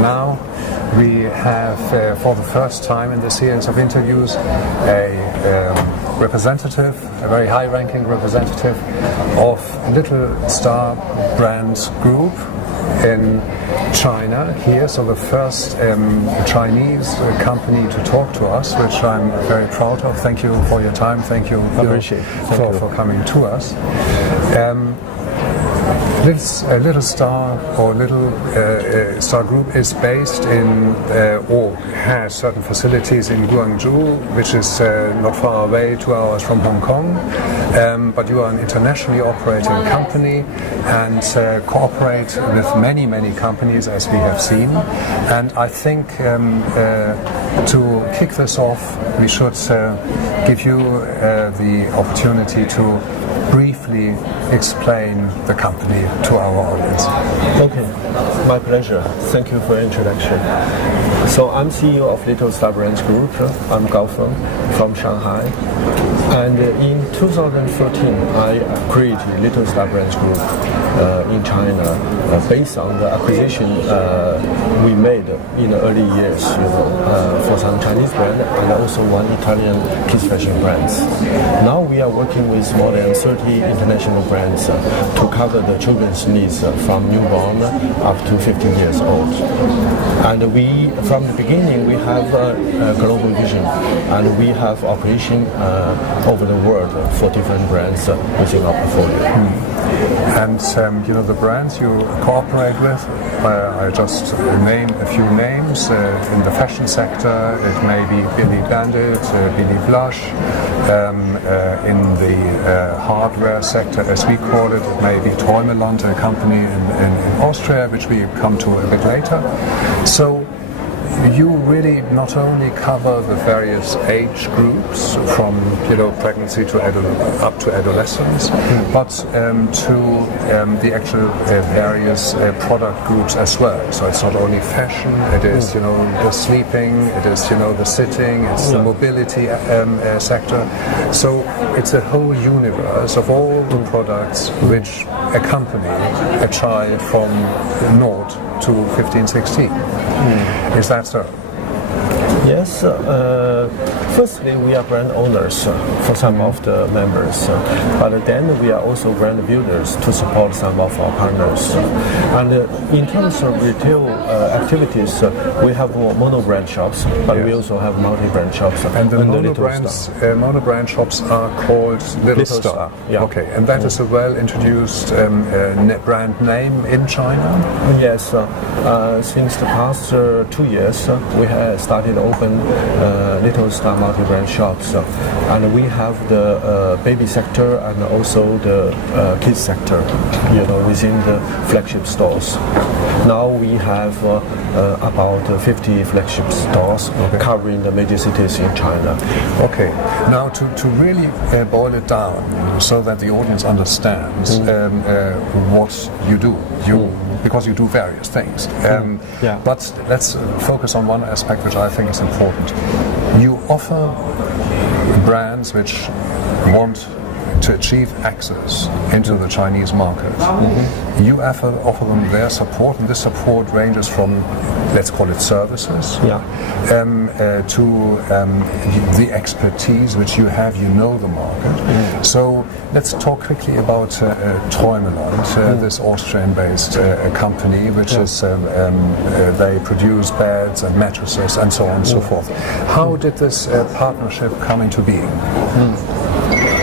Now we have, for the first time in the series of interviews, a representative, a very high-ranking representative of Little Star Brands Group in China here. So the first Chinese company to talk to us, which I'm very proud of. Thank you for your time. Thank you for coming to us. Little Star or Little Star Group is based in or has certain facilities in Guangzhou, which is not far away, 2 hours from Hong Kong. But you are an internationally operating company and cooperate with many companies, as we have seen. And I think to kick this off, we should give you the opportunity to briefly explain the company to our audience. Okay, my pleasure. Thank you for the introduction. So I'm CEO of Little Star Brands Group. I'm Gao Feng from Shanghai. And in 2013, I created Little Star Brands Group in China based on the acquisition we made in the early years, for some Chinese brand and also one Italian kids fashion brands. Now we are working with more than 30 international brands to cover the children's needs from newborn up to 15 years old. And we, from the beginning, we have a global vision, and we have operation over the world for different brands within our portfolio. And the brands you cooperate with, I just name a few names. In the fashion sector, it may be Billy Bandit, Billy Blush. In the hardware sector, as we call it, it may be Träumeland, a company in Austria, which we come to a bit later. So you really not only cover the various age groups from pregnancy to up to adolescence, but to the actual various product groups as well. So it's not only fashion; it is the sleeping, it is the sitting, it's the mobility sector. So it's a whole universe of all the products which accompany a child from 0 to 15, 16. Is that so? Yes. Firstly, we are brand owners for some of the members, but then we are also brand builders to support some of our partners. And in terms of retail activities, we have mono-brand shops, but we also have multi-brand shops. And the mono-brand shops are called Little Star. Yeah. Okay, and that is a well-introduced brand name in China? Yes. Since the past 2 years, we have started to open Little Star multi-brand shops, and we have the baby sector and also the kids sector, within the flagship stores. Now we have about 50 flagship stores covering the major cities in China. Okay. Now to really boil it down so that the audience understands what you do. Because you do various things. But let's focus on one aspect which I think is important. You offer brands which want to achieve access into the Chinese market. You offer them their support, and this support ranges from, let's call it services, to the expertise which you have, the market. So let's talk quickly about Träumeland, this Austrian-based company, which is, they produce beds and mattresses and so on and so forth. How did this partnership come into being?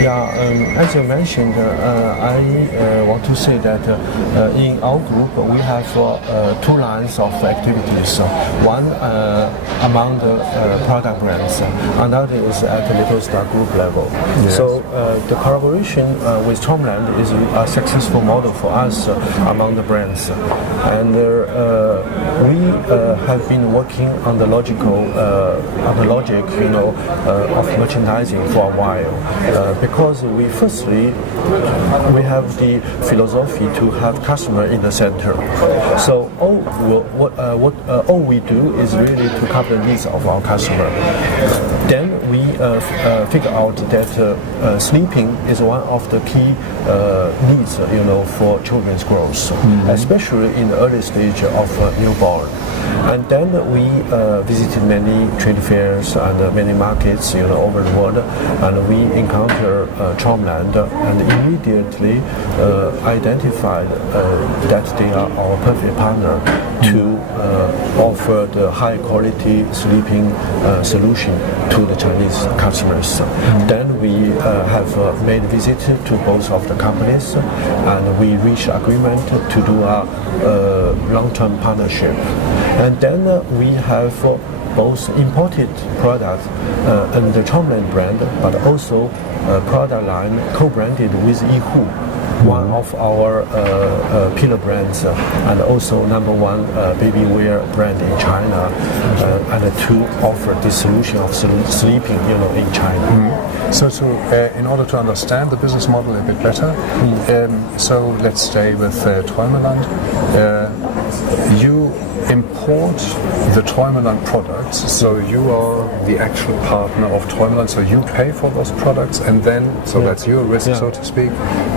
As you mentioned, I want to say that in our group we have 2 lines of activities. One among the product brands, another is at the Little Star Group level. Yes. So the collaboration with Träumeland is a successful model for us among the brands, and we have been working on the logic of merchandising for a while. Because we have the philosophy to have customer in the center. So all we do is really to cover the needs of our customer. Then we figured out that sleeping is one of the key needs, for children's growth, especially in the early stage of newborn. And then we visited many trade fairs and many markets, over the world, and we encountered Chomland, and immediately identified that they are our perfect partner to offer the high quality sleeping solution to the Chinese customers. Then we have made visit to both of the companies, and we reached agreement to do a long-term partnership. And then we have both imported products under the Chomland brand, but also product line co-branded with Yihu, one of our pillar brands, and also number one baby wear brand in China, and to offer this solution of sleeping, in China. So in order to understand the business model a bit better, so let's stay with Träumeland. You import the Träumeland products, so you are the actual partner of Träumeland, so you pay for those products, and then, that's your risk, so to speak,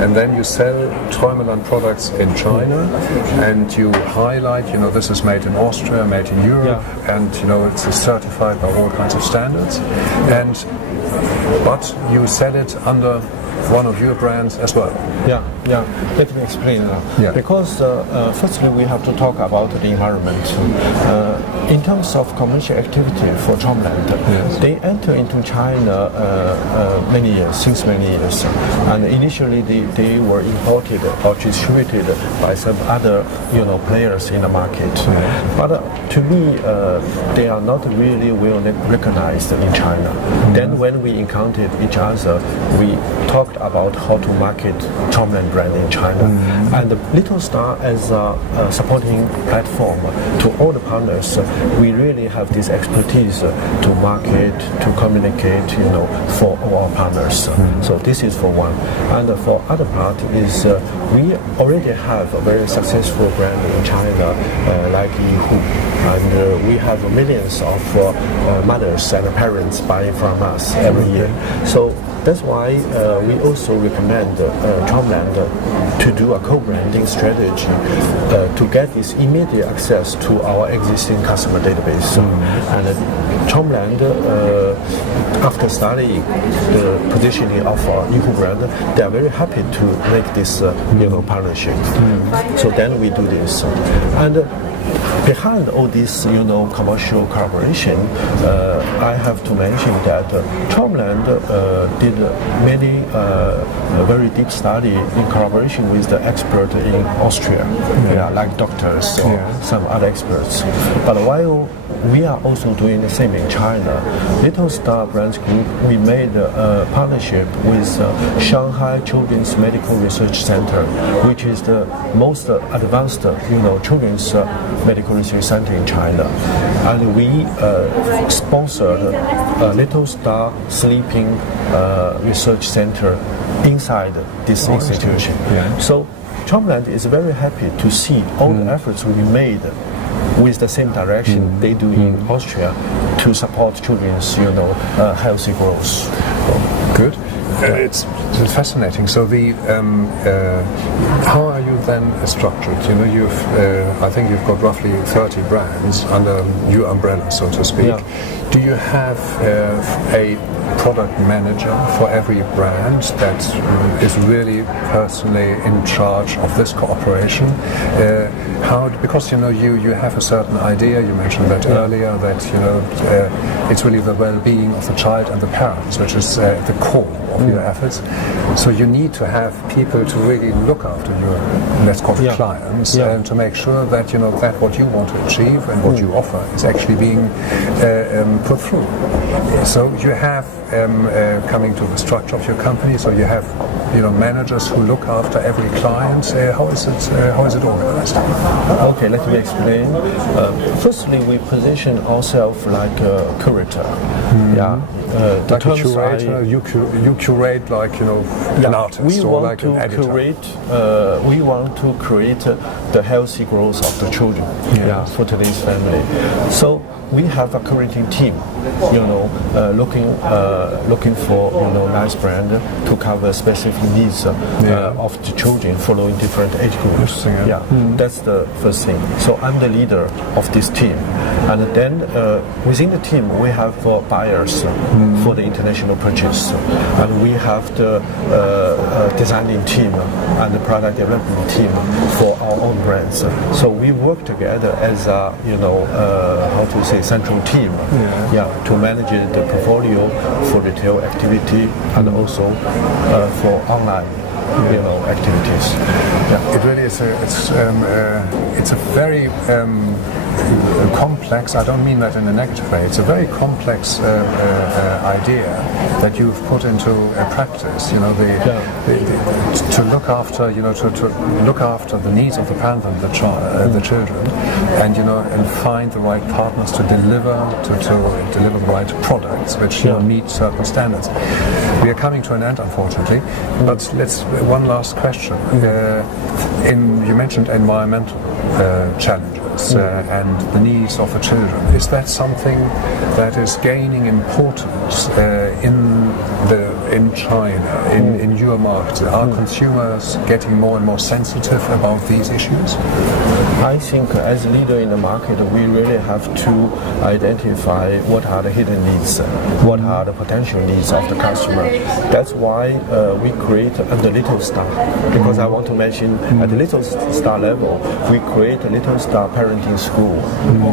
and then you sell Träumeland products in China, and you highlight, this is made in Austria, made in Europe, and, it's certified by all kinds of standards, but you sell it under one of your brands as well. Let me explain now. Because firstly we have to talk about the environment. In terms of commercial activity for Chomland, they enter into China since many years, and initially they were imported or distributed by some other players in the market. But to me, they are not really well recognized in China. Then when we encountered each other, we talked about how to market Chomland brand in China, and Little Star as a supporting platform to all the partners. We really have this expertise to market, to communicate, for all our partners. So this is for one, and for other part is we already have a very successful brand in China, like Yihu, and we have millions of mothers and parents buying from us every year. So that's why we also recommend Chomland to do a co-branding strategy to get this immediate access to our existing customer database. And Chomland, after studying the positioning of our Yihu brand, they are very happy to make this partnership. So then we do this. And behind all this, commercial collaboration, I have to mention that Chomland did many very deep study in collaboration with the expert in Austria, like doctors or some other experts. But while we are also doing the same in China, Little Star Brands Group, we made a partnership with Shanghai Children's Medical Research Center, which is the most advanced, children's medical research center in China. And we sponsored Little Star Sleeping Research Center inside this institution. So Chomland is very happy to see all the efforts we made with the same direction they do in Austria to support children's, healthy growth. Good. It's fascinating. So how are you then structured? I think you've got roughly 30 brands under your umbrella, so to speak. Do you have a product manager for every brand that is really personally in charge of this cooperation? Because you have a certain idea. You mentioned that earlier, that it's really the well-being of the child and the parents, which is the core of your efforts. So you need to have people to really look after your, let's call it, clients, and to make sure that that what you want to achieve and what you offer is actually being put through. So you have coming to the structure of your company. So you have managers who look after every client. How is it organized? Okay, let me explain. Firstly, we position ourselves like a curator. the like a terms curator, you curate like an artist we or want like to an editor. we want to create the healthy growth of the children for today's family. So we have a curating team, looking for nice brand to cover specific needs of the children following different age groups. That's the first thing. So I'm the leader of this team, and then within the team we have buyers for the international purchase, and we have the designing team and the product development team for our own brands. So we work together as a central team to manage the portfolio for retail activity and also for online activities. It really is it's a very complex, I don't mean that in a negative way, it's a very complex idea that you've put into practice, to look after, to look after the needs of the parent and the children, and find the right partners to deliver the right products which meet certain standards. We are coming to an end, unfortunately, but one last question. You mentioned environmental challenges and the needs of the children. Is that something that is gaining importance in China, in your market? Are consumers getting more and more sensitive about these issues? I think as a leader in the market, we really have to identify what are the hidden needs, what are the potential needs of the customer. That's why we create the Little Star, because I want to mention at the Little Star level, we create a Little Star parenting school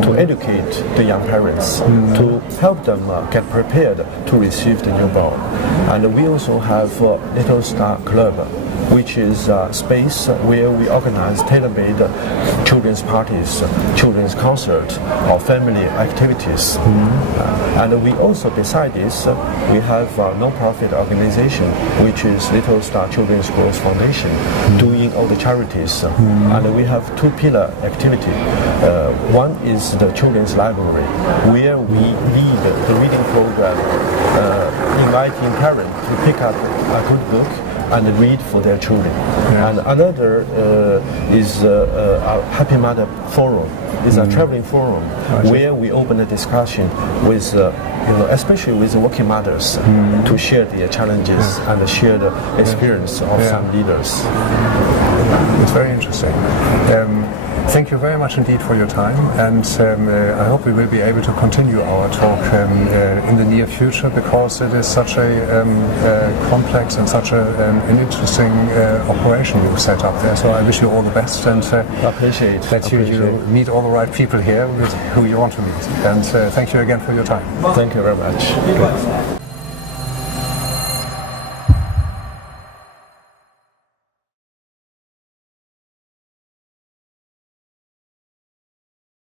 to educate the young parents, to help them get prepared to receive the newborn. And we also have Little Star Club, which is a space where we organize tailor-made children's parties, children's concerts, or family activities. And we also, beside this, we have a non-profit organization, which is Little Star Children's Growth Foundation, doing all the charities. And we have two pillar activity. One is the children's library, where we lead the reading program, inviting parents to pick up a good book and read for their children. And another is our Happy Mother Forum. It's a traveling forum where we open a discussion with, especially with working mothers, to share their challenges and share the experience of some leaders. It's very interesting. Thank you very much indeed for your time, and I hope we will be able to continue our talk in the near future, because it is such a complex and such an interesting operation you've set up there. So I wish you all the best, and appreciate that you meet all the right people here with who you want to meet. And thank you again for your time. Thank you very much.